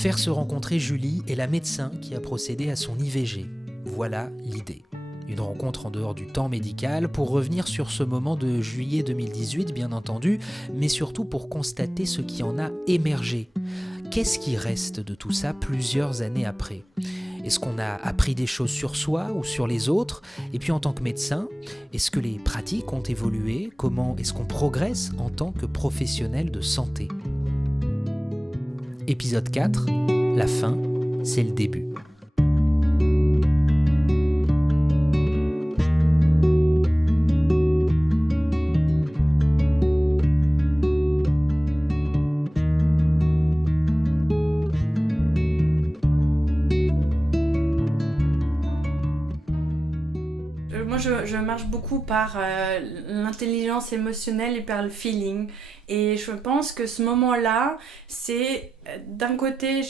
Faire se rencontrer Julie et la médecin qui a procédé à son IVG. Voilà l'idée. Une rencontre en dehors du temps médical pour revenir sur ce moment de juillet 2018, bien entendu, mais surtout pour constater ce qui en a émergé. Qu'est-ce qui reste de tout ça plusieurs années après ? Est-ce qu'on a appris des choses sur soi ou sur les autres ? Et puis en tant que médecin, est-ce que les pratiques ont évolué ? Comment est-ce qu'on progresse en tant que professionnel de santé ? Épisode 4, la fin, c'est le début. Moi, je marche beaucoup par l'intelligence émotionnelle et par le feeling. Et je pense que ce moment-là, c'est d'un côté,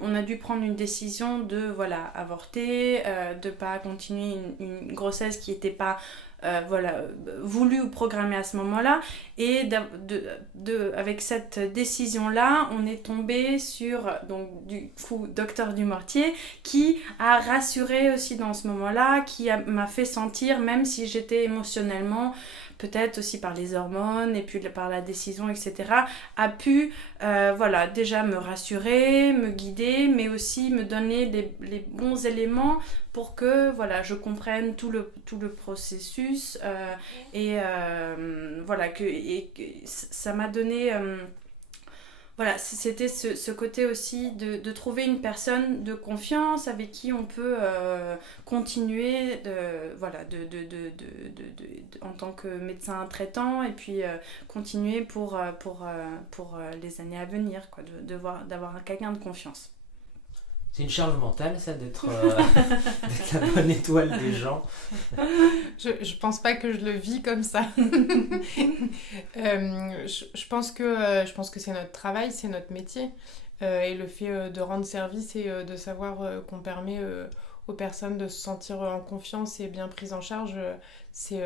on a dû prendre une décision de avorter, de pas continuer une grossesse qui n'était pas voulue ou programmée à ce moment-là. Et avec cette décision-là, on est tombé sur du coup Docteur Dumortier qui a rassuré aussi dans ce moment-là, m'a fait sentir, même si j'étais émotionnellement, peut-être aussi par les hormones et puis par la décision, etc., a pu déjà me rassurer, me guider, mais aussi me donner les bons éléments pour que je comprenne tout le processus et ça m'a donné... c'était ce côté aussi de trouver une personne de confiance avec qui on peut continuer en tant que médecin traitant et puis continuer pour les années à venir, d'avoir quelqu'un de confiance. C'est une charge mentale, ça, d'être la bonne étoile des gens. Je pense pas que je le vis comme ça. Je pense que c'est notre travail, c'est notre métier. Et le fait de rendre service et de savoir qu'on permet aux personnes de se sentir en confiance et bien prises en charge, c'est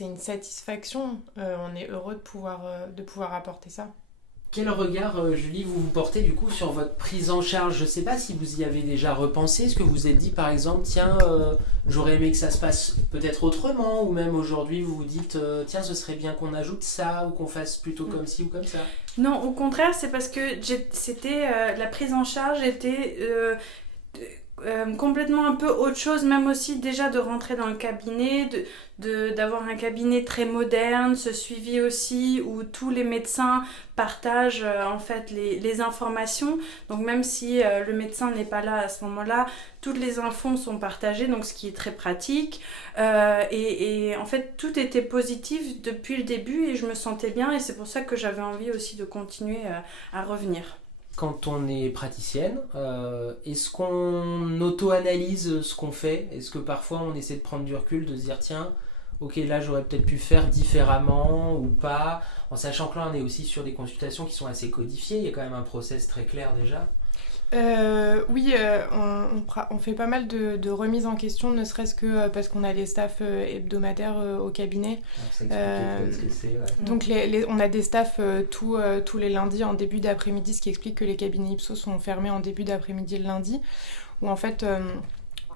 une satisfaction. On est heureux de pouvoir apporter ça. Quel regard, Julie, vous portez du coup sur votre prise en charge ? Je ne sais pas si vous y avez déjà repensé. Est-ce que vous vous êtes dit, par exemple, tiens, j'aurais aimé que ça se passe peut-être autrement, ou même aujourd'hui, vous vous dites, tiens, ce serait bien qu'on ajoute ça, ou qu'on fasse plutôt comme ci ou comme ça ? Non, au contraire, c'est parce que la prise en charge était... complètement un peu autre chose, même aussi déjà de rentrer dans le cabinet, d'avoir un cabinet très moderne, ce suivi aussi où tous les médecins partagent en fait les informations, donc même si le médecin n'est pas là à ce moment-là, toutes les infos sont partagées, donc ce qui est très pratique et en fait tout était positif depuis le début et je me sentais bien et c'est pour ça que j'avais envie aussi de continuer à revenir. Quand on est praticienne, est-ce qu'on auto-analyse ce qu'on fait ? Est-ce que parfois on essaie de prendre du recul, de se dire tiens, ok, là j'aurais peut-être pu faire différemment ou pas, en sachant que là on est aussi sur des consultations qui sont assez codifiées, il y a quand même un process très clair déjà. Oui, on fait pas mal de remises en question, ne serait-ce que parce qu'on a des staffs hebdomadaires au cabinet. Ça explique ce que c'est. Ouais. Donc on a des staffs tous les lundis en début d'après-midi, ce qui explique que les cabinets Ipsos sont fermés en début d'après-midi le lundi, où en fait...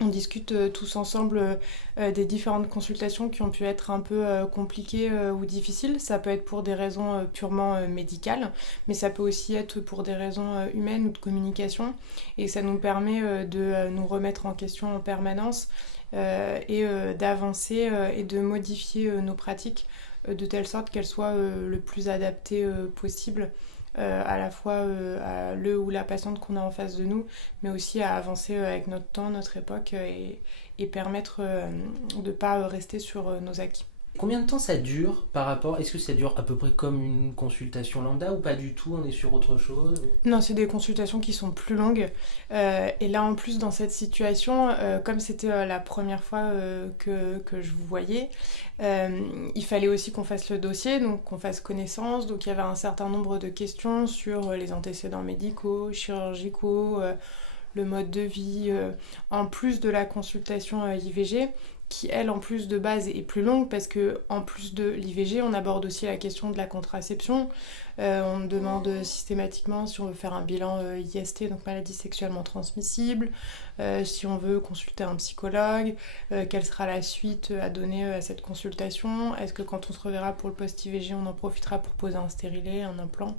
on discute tous ensemble des différentes consultations qui ont pu être un peu compliquées ou difficiles. Ça peut être pour des raisons purement médicales, mais ça peut aussi être pour des raisons humaines ou de communication. Et ça nous permet de nous remettre en question en permanence et d'avancer et de modifier nos pratiques de telle sorte qu'elles soient le plus adaptées possible. À la fois à le ou la patiente qu'on a en face de nous, mais aussi à avancer avec notre temps, notre époque et permettre de ne pas rester sur nos acquis. Combien de temps ça dure par rapport... Est-ce que ça dure à peu près comme une consultation lambda ou pas du tout ? On est sur autre chose ? Non, c'est des consultations qui sont plus longues. Et là, en plus, dans cette situation, comme c'était la première fois que je vous voyais, il fallait aussi qu'on fasse le dossier, donc qu'on fasse connaissance. Donc il y avait un certain nombre de questions sur les antécédents médicaux, chirurgicaux, le mode de vie, en plus de la consultation IVG, qui elle en plus de base est plus longue parce que en plus de l'IVG on aborde aussi la question de la contraception. On demande systématiquement si on veut faire un bilan IST, donc maladie sexuellement transmissible, si on veut consulter un psychologue, quelle sera la suite à donner à cette consultation, est-ce que quand on se reverra pour le post-IVG on en profitera pour poser un stérilet, un implant.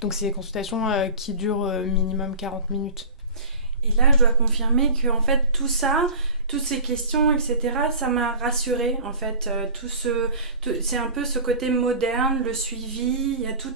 Donc c'est des consultations qui durent minimum 40 minutes. Et là, je dois confirmer que en fait, tout ça, toutes ces questions, etc., ça m'a rassurée. En fait, c'est un peu ce côté moderne, le suivi. Il y a tout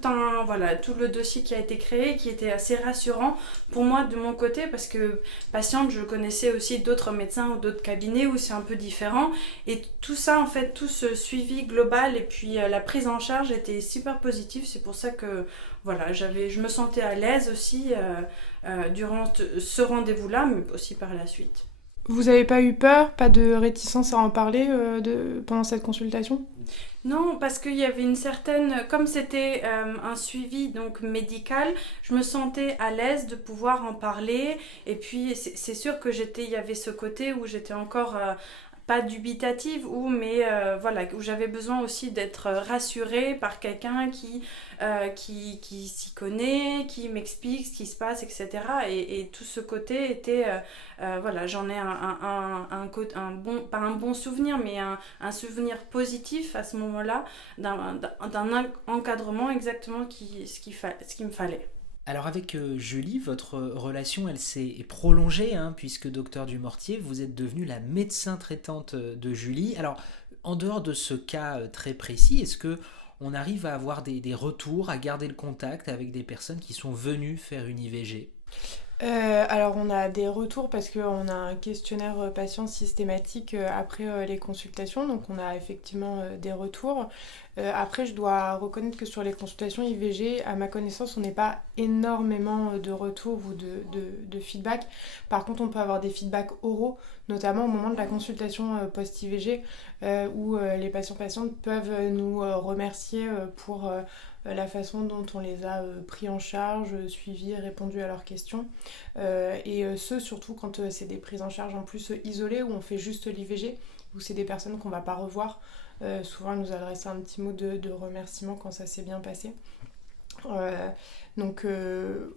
le dossier qui a été créé, qui était assez rassurant pour moi de mon côté, parce que patiente, je connaissais aussi d'autres médecins ou d'autres cabinets où c'est un peu différent. Et tout ça, en fait, tout ce suivi global et puis la prise en charge était super positive. C'est pour ça que voilà, je me sentais à l'aise aussi durant ce rendez-vous-là, mais aussi par la suite. Vous avez pas eu peur, pas de réticence à en parler pendant cette consultation ? Non, parce qu'il y avait une certaine... Comme c'était un suivi donc médical, je me sentais à l'aise de pouvoir en parler. Et puis, c'est sûr que il y avait ce côté où j'étais encore... pas dubitative, mais où j'avais besoin aussi d'être rassurée par quelqu'un qui s'y connaît, qui m'explique ce qui se passe, etc. Et tout ce côté était, j'en ai pas un bon souvenir, mais un souvenir positif à ce moment-là, d'un encadrement exactement ce qu'il me fallait. Alors avec Julie, votre relation elle s'est prolongée puisque docteur Dumortier, vous êtes devenue la médecin traitante de Julie. Alors en dehors de ce cas très précis, est-ce que on arrive à avoir des retours, à garder le contact avec des personnes qui sont venues faire une IVG ? Alors on a des retours parce qu'on a un questionnaire patient systématique après les consultations, donc on a effectivement des retours. Après je dois reconnaître que sur les consultations IVG, à ma connaissance on n'est pas énormément de retours ou de feedback. Par contre on peut avoir des feedbacks oraux, notamment au moment de la consultation post-IVG où les patients-patientes peuvent nous remercier pour... la façon dont on les a pris en charge, suivis et répondu à leurs questions. Ce, surtout quand c'est des prises en charge en plus isolées, où on fait juste l'IVG, où c'est des personnes qu'on ne va pas revoir. Souvent, elles nous adressent un petit mot de remerciement quand ça s'est bien passé.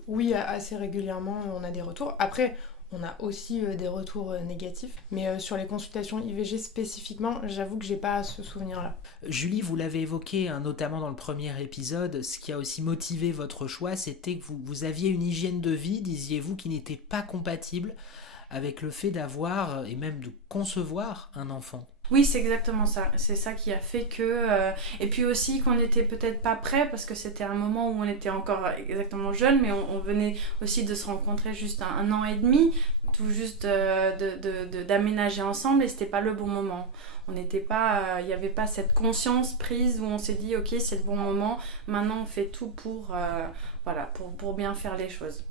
Oui, assez régulièrement, on a des retours. Après, on a aussi des retours négatifs, mais sur les consultations IVG spécifiquement, j'avoue que j'ai pas ce souvenir-là. Julie, vous l'avez évoqué notamment dans le premier épisode, ce qui a aussi motivé votre choix, c'était que vous aviez une hygiène de vie, disiez-vous, qui n'était pas compatible avec le fait d'avoir et même de concevoir un enfant. Oui, c'est exactement ça. C'est ça qui a fait que... Et puis aussi qu'on n'était peut-être pas prêts, parce que c'était un moment où on était encore exactement jeune, mais on venait aussi de se rencontrer juste un an et demi, tout juste d'aménager ensemble, et c'était pas le bon moment. On n'était pas... Il n'y avait pas cette conscience prise où on s'est dit, ok, c'est le bon moment, maintenant on fait tout pour bien faire les choses.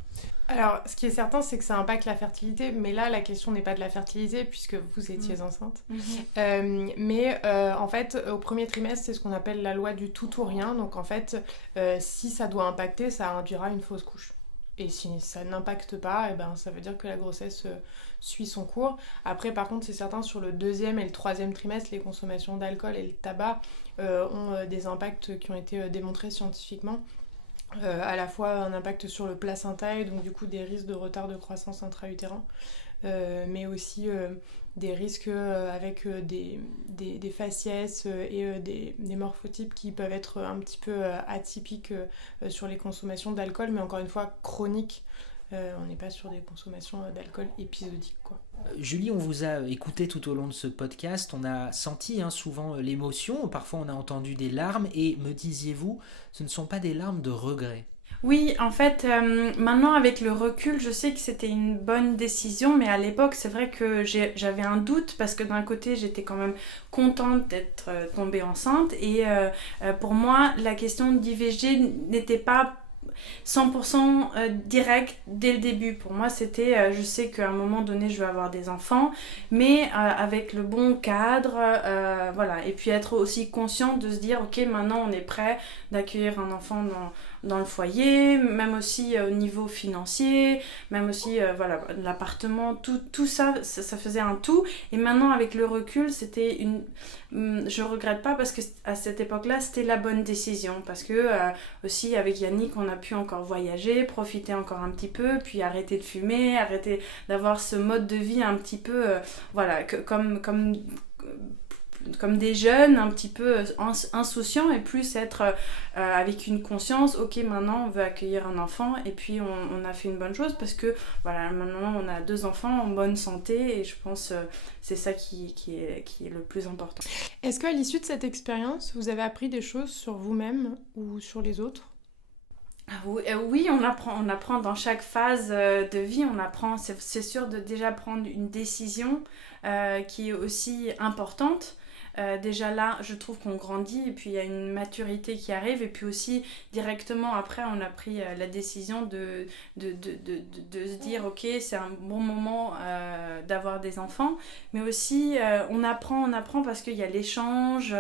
Alors, ce qui est certain, c'est que ça impacte la fertilité, mais là, la question n'est pas de la fertilité, puisque vous étiez enceinte. En fait, au premier trimestre, c'est ce qu'on appelle la loi du tout ou rien. Donc, en fait, si ça doit impacter, ça induira une fausse couche. Et si ça n'impacte pas, ça veut dire que la grossesse suit son cours. Après, par contre, c'est certain, sur le deuxième et le troisième trimestre, les consommations d'alcool et le tabac ont des impacts qui ont été démontrés scientifiquement. À la fois un impact sur le placenta et donc du coup des risques de retard de croissance intra-utérin, mais aussi des risques avec des faciès et des morphotypes qui peuvent être un petit peu atypiques sur les consommations d'alcool, mais encore une fois chroniques. On n'est pas sur des consommations d'alcool épisodiques, quoi. Julie, on vous a écouté tout au long de ce podcast, on a senti souvent l'émotion, parfois on a entendu des larmes, et me disiez-vous, ce ne sont pas des larmes de regret ? Oui, en fait, maintenant avec le recul, je sais que c'était une bonne décision, mais à l'époque, c'est vrai que j'avais un doute, parce que d'un côté, j'étais quand même contente d'être tombée enceinte, et pour moi, la question d'IVG n'était pas 100% direct dès le début. Pour moi, c'était, je sais qu'à un moment donné, je vais avoir des enfants, mais avec le bon cadre, voilà. Et puis être aussi consciente de se dire, ok, maintenant on est prêt d'accueillir un enfant dans le foyer, même aussi au niveau financier, même aussi voilà, l'appartement, tout ça faisait un tout. Et maintenant, avec le recul, c'était je regrette pas parce que à cette époque-là, c'était la bonne décision. Parce que aussi, avec Yannick, on a pu encore voyager, profiter encore un petit peu, puis arrêter de fumer, arrêter d'avoir ce mode de vie un petit peu, voilà, comme des jeunes un petit peu insouciants, et plus être avec une conscience, ok, maintenant on veut accueillir un enfant, et puis on a fait une bonne chose parce que voilà, maintenant on a 2 enfants en bonne santé, et je pense c'est ça qui est le plus important. Est-ce qu'à l'issue de cette expérience, vous avez appris des choses sur vous-même ou sur les autres ? Oui, on apprend dans chaque phase de vie, on apprend, c'est sûr, de déjà prendre une décision qui est aussi importante. Déjà là, je trouve qu'on grandit, et puis il y a une maturité qui arrive, et puis aussi directement après, on a pris la décision de se dire, ok, c'est un bon moment d'avoir des enfants, mais aussi on apprend parce qu'il y a l'échange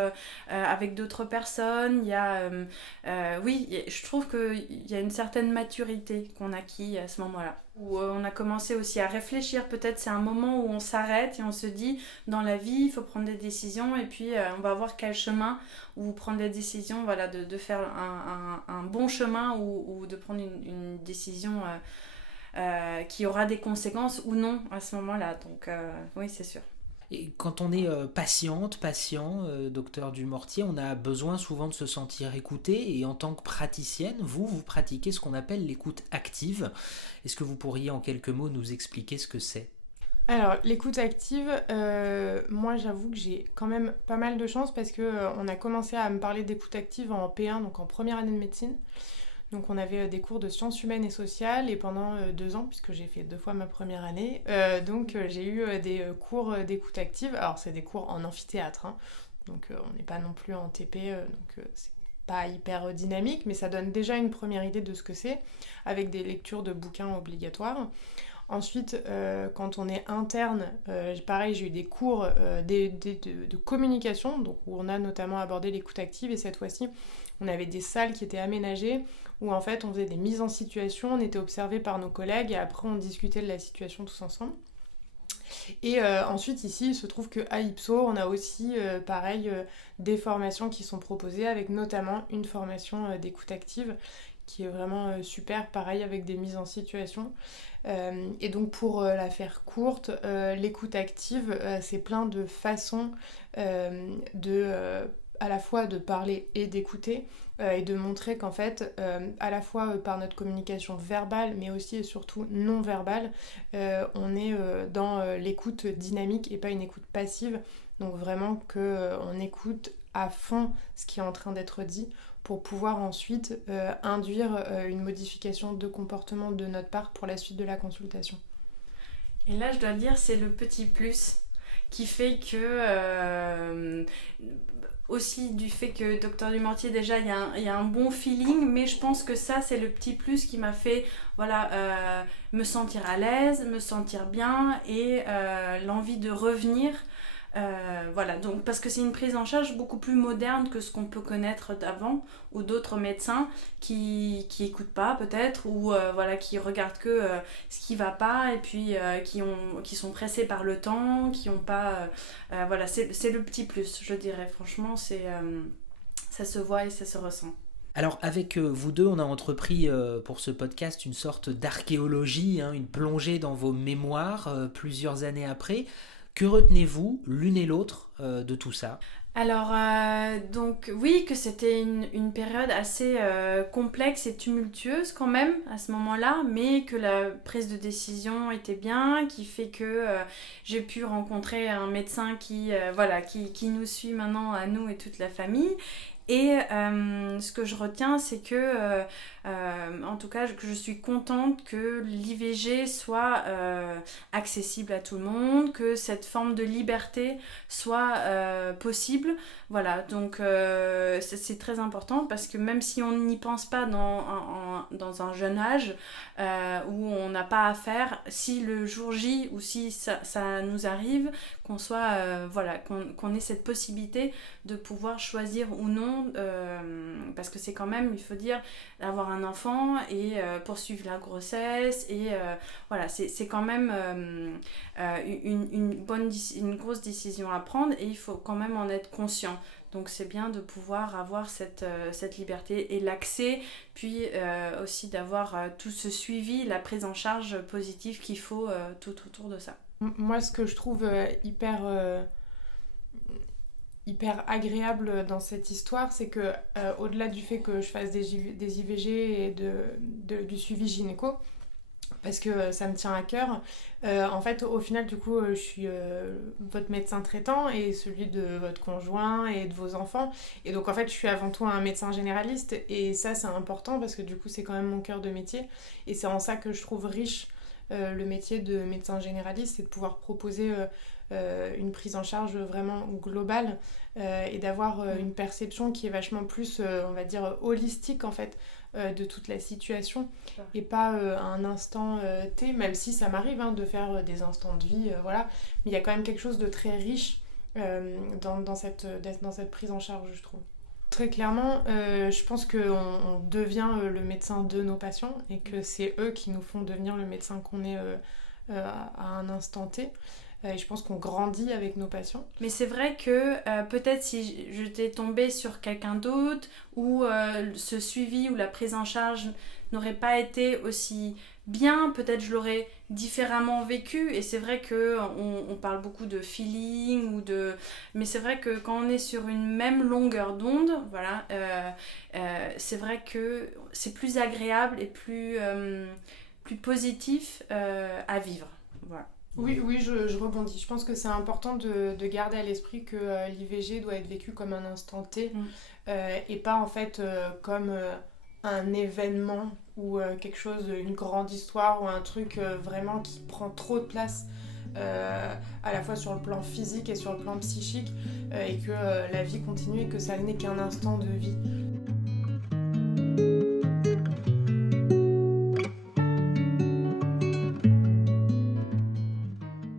avec d'autres personnes, il y a, oui, je trouve qu'il y a une certaine maturité qu'on acquis à ce moment-là. Où on a commencé aussi à réfléchir, peut-être c'est un moment où on s'arrête et on se dit, dans la vie il faut prendre des décisions, et puis on va voir quel chemin, ou prendre des décisions, voilà, de faire un bon chemin, ou de prendre une décision qui aura des conséquences ou non à ce moment-là, donc oui, c'est sûr. Et quand on est patient, docteur Dumortier, on a besoin souvent de se sentir écouté, et en tant que praticienne, vous pratiquez ce qu'on appelle l'écoute active. Est-ce que vous pourriez en quelques mots nous expliquer ce que c'est ? Alors, l'écoute active, moi j'avoue que j'ai quand même pas mal de chance parce qu'on a commencé à me parler d'écoute active en P1, donc en première année de médecine. Donc on avait des cours de sciences humaines et sociales, et pendant 2 ans, puisque j'ai fait 2 fois ma première année, j'ai eu des cours d'écoute active. Alors c'est des cours en amphithéâtre, hein, donc on n'est pas non plus en TP, donc c'est pas hyper dynamique, mais ça donne déjà une première idée de ce que c'est, avec des lectures de bouquins obligatoires. Ensuite, quand on est interne, pareil, j'ai eu des cours de communication, donc où on a notamment abordé l'écoute active, et cette fois-ci, on avait des salles qui étaient aménagées, où en fait on faisait des mises en situation, on était observés par nos collègues, et après on discutait de la situation tous ensemble. Et ensuite ici, il se trouve qu'à IPSO, on a aussi pareil des formations qui sont proposées, avec notamment une formation d'écoute active qui est vraiment super, pareil, avec des mises en situation. Et donc pour la faire courte, l'écoute active, c'est plein de façons à la fois de parler et d'écouter, et de montrer qu'en fait, à la fois par notre communication verbale, mais aussi et surtout non verbale, on est dans l'écoute dynamique et pas une écoute passive. Donc vraiment qu'on écoute à fond ce qui est en train d'être dit, pour pouvoir ensuite induire une modification de comportement de notre part pour la suite de la consultation. Et là, je dois dire, c'est le petit plus qui fait que... aussi du fait que Dr Dumortier, déjà, il y a un bon feeling, mais je pense que ça, c'est le petit plus qui m'a fait voilà, me sentir à l'aise, me sentir bien, et l'envie de revenir. Voilà, donc parce que c'est une prise en charge beaucoup plus moderne que ce qu'on peut connaître d'avant, ou d'autres médecins qui écoutent pas peut-être, ou voilà, qui regardent que ce qui va pas, et puis qui sont pressés par le temps, qui ont pas voilà, c'est le petit plus, je dirais, franchement, ça se voit et ça se ressent. Alors avec vous deux, on a entrepris pour ce podcast une sorte d'archéologie, une plongée dans vos mémoires plusieurs années après. Que retenez-vous l'une et l'autre de tout ça ? Alors, donc oui, que c'était une période assez complexe et tumultueuse quand même à ce moment-là, mais que la prise de décision était bien, qui fait que j'ai pu rencontrer un médecin qui nous suit maintenant, à nous et toute la famille. Et ce que je retiens, c'est que, en tout cas, que je suis contente que l'IVG soit accessible à tout le monde, que cette forme de liberté soit possible. Voilà, donc c'est très important parce que même si on n'y pense pas dans un jeune âge où on n'a pas à faire, si le jour J ou si ça nous arrive, qu'on soit, voilà, qu'on ait cette possibilité de pouvoir choisir ou non, parce que c'est quand même, il faut dire, avoir un enfant et poursuivre la grossesse et voilà, c'est quand même une grosse décision à prendre et il faut quand même en être conscient. Donc c'est bien de pouvoir avoir cette liberté et l'accès, puis aussi d'avoir tout ce suivi, la prise en charge positive qu'il faut tout autour de ça. Moi, ce que je trouve hyper agréable dans cette histoire, c'est que au-delà du fait que je fasse des IVG et du suivi gynéco, parce que ça me tient à cœur, en fait au final du coup je suis votre médecin traitant et celui de votre conjoint et de vos enfants, et donc en fait je suis avant tout un médecin généraliste, et ça c'est important parce que du coup c'est quand même mon cœur de métier, et c'est en ça que je trouve riche le métier de médecin généraliste, c'est de pouvoir proposer une prise en charge vraiment globale et d'avoir une perception qui est vachement plus, on va dire, holistique en fait, de toute la situation, et pas un instant T, même si ça m'arrive de faire des instants de vie, voilà, mais il y a quand même quelque chose de très riche dans cette prise en charge, je trouve. Très clairement, je pense qu'on devient le médecin de nos patients et que c'est eux qui nous font devenir le médecin qu'on est à un instant T. Et je pense qu'on grandit avec nos patients. Mais c'est vrai que peut-être si j'étais tombée sur quelqu'un d'autre, ou ce suivi ou la prise en charge n'aurait pas été aussi bien, peut-être je l'aurais différemment vécu. Et c'est vrai qu'on parle beaucoup de feeling, mais c'est vrai que quand on est sur une même longueur d'onde, voilà, c'est vrai que c'est plus agréable et plus positif à vivre. Voilà. Oui, je rebondis. Je pense que c'est important de garder à l'esprit que l'IVG doit être vécu comme un instant T et pas en fait comme un événement ou quelque chose, une grande histoire ou un truc vraiment qui prend trop de place à la fois sur le plan physique et sur le plan psychique, et que la vie continue et que ça n'est qu'un instant de vie.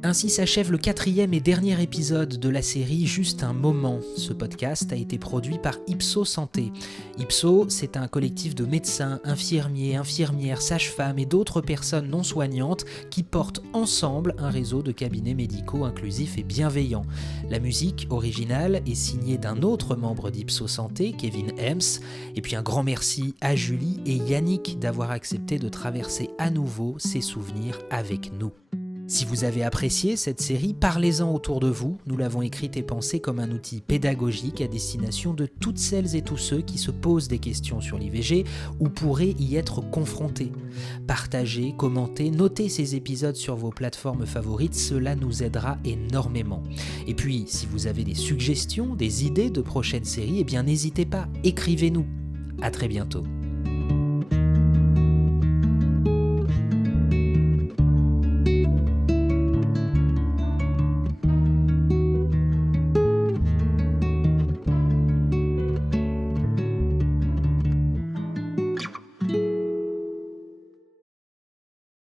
Ainsi s'achève le 4e et dernier épisode de la série Juste un moment. Ce podcast a été produit par Ipsos Santé. Ipsos, c'est un collectif de médecins, infirmiers, infirmières, sages-femmes et d'autres personnes non soignantes qui portent ensemble un réseau de cabinets médicaux inclusifs et bienveillants. La musique originale est signée d'un autre membre d'Ipsos Santé, Kevin Hems. Et puis un grand merci à Julie et Yannick d'avoir accepté de traverser à nouveau ces souvenirs avec nous. Si vous avez apprécié cette série, parlez-en autour de vous. Nous l'avons écrite et pensée comme un outil pédagogique à destination de toutes celles et tous ceux qui se posent des questions sur l'IVG ou pourraient y être confrontés. Partagez, commentez, notez ces épisodes sur vos plateformes favorites, cela nous aidera énormément. Et puis, si vous avez des suggestions, des idées de prochaines séries, n'hésitez pas, écrivez-nous. À très bientôt.